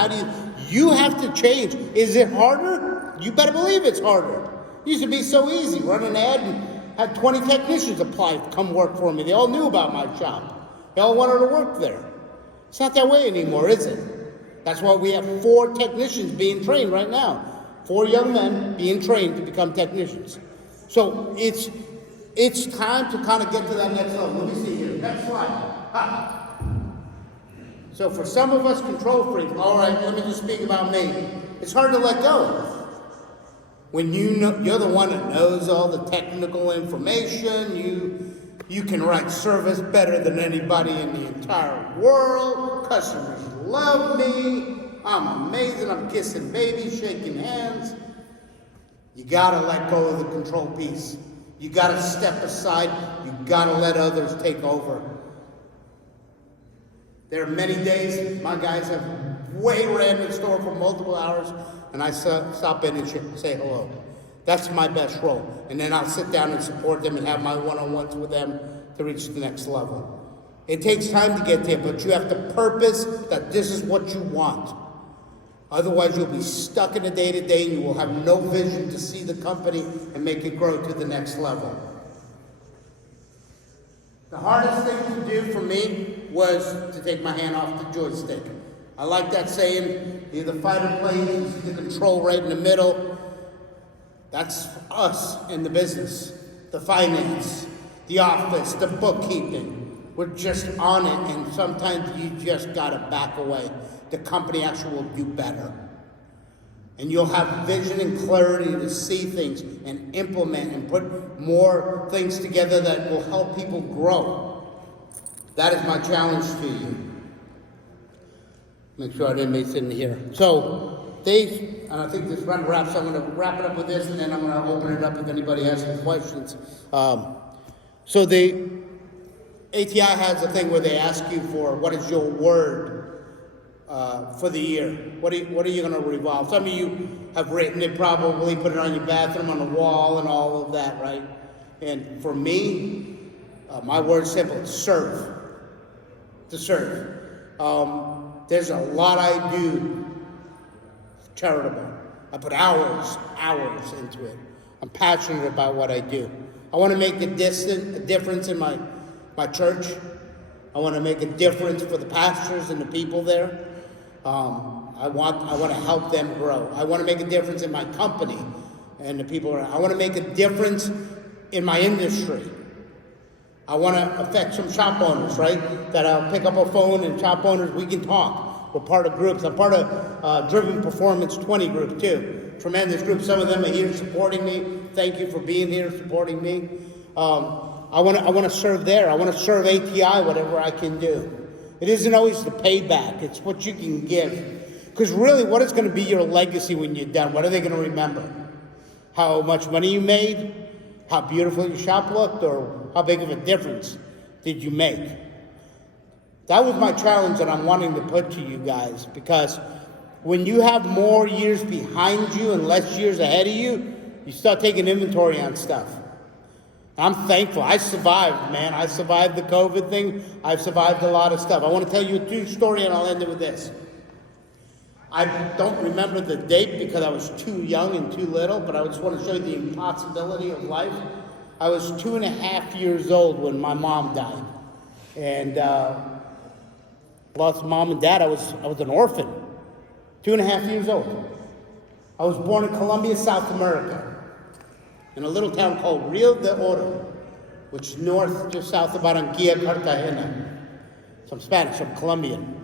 You have to change. Is it harder? You better believe it's harder. It used to be so easy. Run an ad and had 20 technicians apply to come work for me. They all knew about my shop. They all wanted to work there. It's not that way anymore, is it? That's why we have 4 technicians being trained right now. 4 young men being trained to become technicians. So it's time to kind of get to that next level. Let me see here. Next slide. Ha. So for some of us control freaks, all right, let me just speak about me. It's hard to let go. When you're the one that knows all the technical information, you can write service better than anybody in the entire world. Customers love me. I'm amazing. I'm kissing babies, shaking hands. You gotta let go of the control piece. You gotta step aside. You gotta let others take over. There are many days my guys have ran the store for multiple hours, and I stop in and say hello. That's my best role. And then I'll sit down and support them and have my one-on-ones with them to reach the next level. It takes time to get there, but you have to purpose that this is what you want. Otherwise, you'll be stuck in a day-to-day, and you will have no vision to see the company and make it grow to the next level. The hardest thing to do for me was to take my hand off the joystick. I like that saying, you're the fighter plane, you see the control right in the middle. That's us in the business, the finance, the office, the bookkeeping. We're just on it, and sometimes you just gotta back away. The company actually will do better. And you'll have vision and clarity to see things and implement and put more things together that will help people grow. That is my challenge to you. Make sure I didn't miss in here. So, and I think this wraps. I'm going to wrap it up with this, and then I'm going to open it up if anybody has any questions. So the ATI has a thing where they ask you for what is your word for the year. What are you going to revolve? Some of you have written it, probably put it on your bathroom, on the wall, and all of that, right? And for me, my word's simple: serve. To serve. There's a lot I do charitable. I put hours into it. I'm passionate about what I do. I want to make a difference in my church. I want to make a difference for the pastors and the people there. I want to help them grow. I want to make a difference in my company and the people around. I want to make a difference in my industry. I want to affect some shop owners, right? That I'll pick up a phone, and shop owners, we can talk. We're part of groups. I'm part of Driven Performance 20 group too. Tremendous group. Some of them are here supporting me. Thank you for being here, supporting me. I want to serve there. I want to serve ATI, whatever I can do. It isn't always the payback. It's what you can give. Because really, what is going to be your legacy when you're done? What are they going to remember? How much money you made? How beautiful your shop looked? Or how big of a difference did you make? That was my challenge that I'm wanting to put to you guys, because when you have more years behind you and less years ahead of you, you start taking inventory on stuff. I'm thankful. I survived, man. I survived the COVID thing. I've survived a lot of stuff. I want to tell you a true story, and I'll end it with this. I don't remember the date because I was too young and too little, but I just want to show you the impossibility of life. I was 2.5 years old when my mom died, and lost mom and dad. I was an orphan, 2.5 years old. I was born in Colombia, South America, in a little town called Rio de Oro, which is north, just south of Barranquilla, Cartagena. So I'm Spanish, I'm Colombian.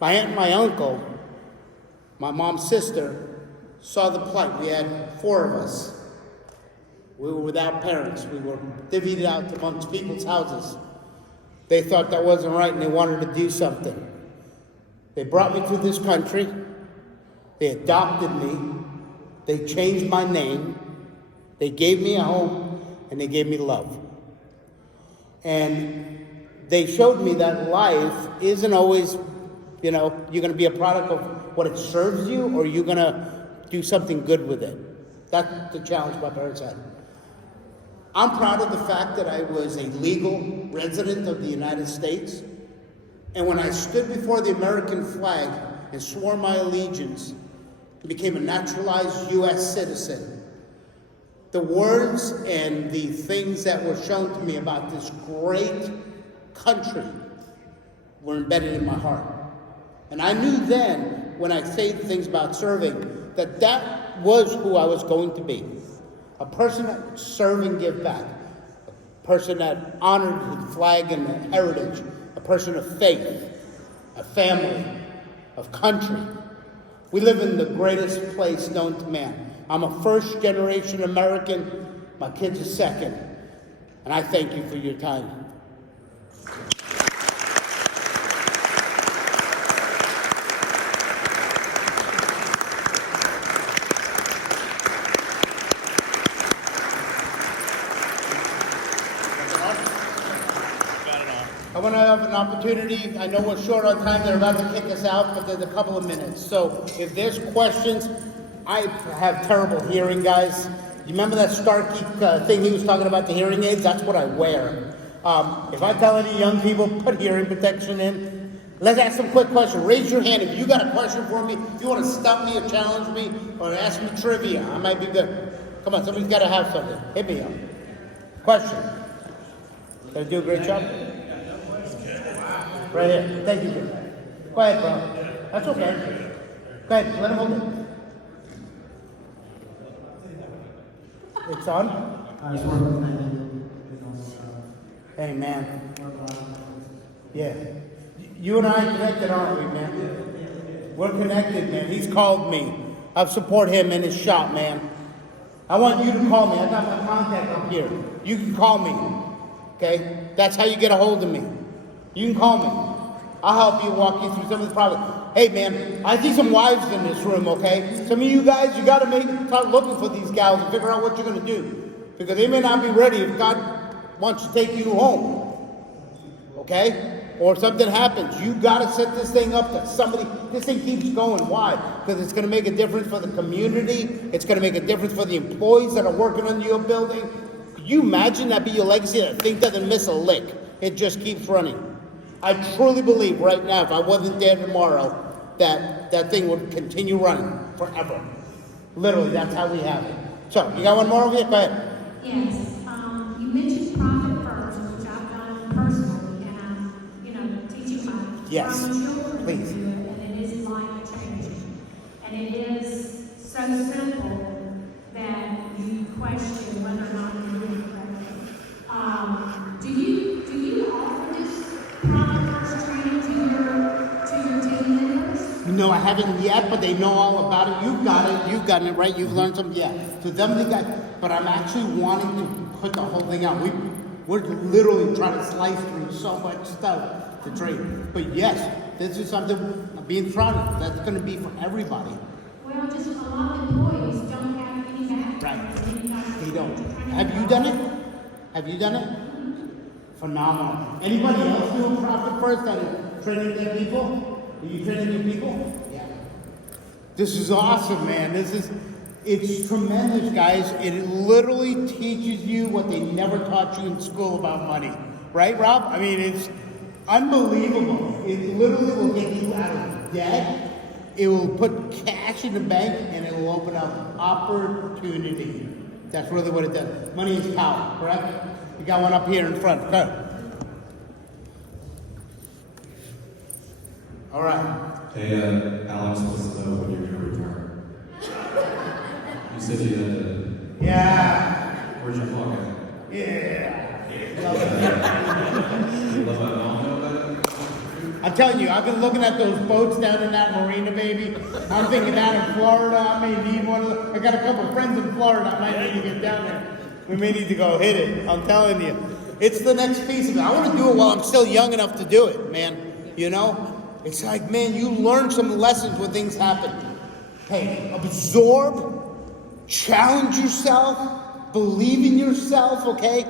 My aunt and my uncle, my mom's sister, saw the plight. We had 4 of us. We were without parents. We were divvied out amongst people's houses. They thought that wasn't right, and they wanted to do something. They brought me to this country. They adopted me. They changed my name. They gave me a home, and they gave me love. And they showed me that life isn't always, you're going to be a product of what it serves you, or you're going to do something good with it. That's the challenge my parents had. I'm proud of the fact that I was a legal resident of the United States. And when I stood before the American flag and swore my allegiance and became a naturalized U.S. citizen, the words and the things that were shown to me about this great country were embedded in my heart. And I knew then, when I say the things about serving, that that was who I was going to be. A person that would serve and give back. A person that honored the flag and the heritage. A person of faith. A family. Of country. We live in the greatest place known to man. I'm a first generation American. My kids are second. And I thank you for your time. I want to have an opportunity. I know we're short on time. They're about to kick us out, but there's a couple of minutes. So if there's questions, I have terrible hearing, guys. You remember that Starkey thing he was talking about, the hearing aids? That's what I wear. If I tell any young people, put hearing protection in, let's ask some quick questions. Raise your hand if you got a question for me. If you want to stump me or challenge me or ask me trivia, I might be good. Come on, somebody's got to have something. Hit me up. Question. Did I do a great job? Right here. Thank you, sir. Go ahead, bro. That's okay. Go ahead. Let him hold it. It's on? Hey, man. Yeah. You and I are connected, aren't we, man? We're connected, man. He's called me. I support him in his shop, man. I want you to call me. I got my contact up here. You can call me. Okay? That's how you get a hold of me. You can call me. I'll help you, walk you through some of the problems. Hey, man, I see some wives in this room, okay? Some of you guys, you got to start looking for these gals and figure out what you're going to do. Because they may not be ready if God wants to take you home. Okay? Or if something happens, you got to set this thing up that this thing keeps going. Why? Because it's going to make a difference for the community. It's going to make a difference for the employees that are working on your building. Could you imagine that be your legacy? That thing doesn't miss a lick. It just keeps running. I truly believe right now, if I wasn't there tomorrow, that thing would continue running forever. Literally, that's how we have it. So, you got one more over here? Go ahead. Yes. You mentioned profit first, which I've done personally, and I'm, teaching my Yes. young children Please. to do it, and it is life changing. And it is so simple that you question whether or not you're doing it correctly. Do you offer this profit first training to your team members? No, I haven't yet, but they know all about it. You've got it. You've gotten it, right? You've learned something. Yeah. So them, they got. But I'm actually wanting to put the whole thing out. We're literally trying to slice through so much stuff to train. But yes, this is something being proud of. That's going to be for everybody. Well, just a lot of employees don't have any background. Right. They don't. Have you done it? Have you done it? Phenomenal. Anybody else doing profit first that is training their people? Are you training your people? Yeah. This is awesome, man. It's tremendous, guys. It literally teaches you what they never taught you in school about money. Right, Rob? I mean, it's unbelievable. It literally will get you out of debt. It will put cash in the bank, and it will open up opportunity. That's really what it does. Money is power, correct? You got one up here in front. Go. All right. Hey, Alex, what's when you're going to return? You said you had to... Yeah. Where's your clock at? Yeah. You let my mom know about it? I'm telling you, I've been looking at those boats down in that marina, baby. I'm thinking down in Florida, I may need one of those. I got a couple of friends in Florida, I might need to get down there. We may need to go hit it. I'm telling you. It's the next piece of it. I want to do it while I'm still young enough to do it, man. You know? It's like, man, you learn some lessons when things happen. Hey, absorb, challenge yourself, believe in yourself, okay?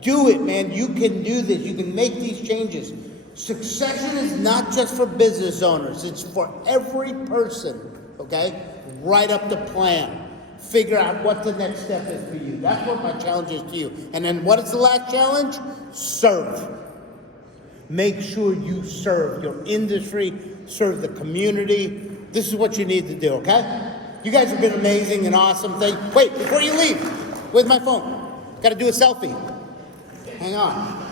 Do it, man. You can do this. You can make these changes. Succession is not just for business owners. It's for every person, okay? Write up the plan. figure out what the next step is for you. That's what my challenge is to you. And then what is the last challenge? Serve. Make sure you serve your industry, serve the community. This is what you need to do, okay? You guys have been amazing and awesome. Wait, before you leave, where's my phone? Got to do a selfie. Hang on.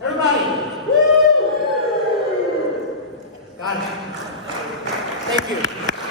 Everybody. Woo! Got it. Thank you.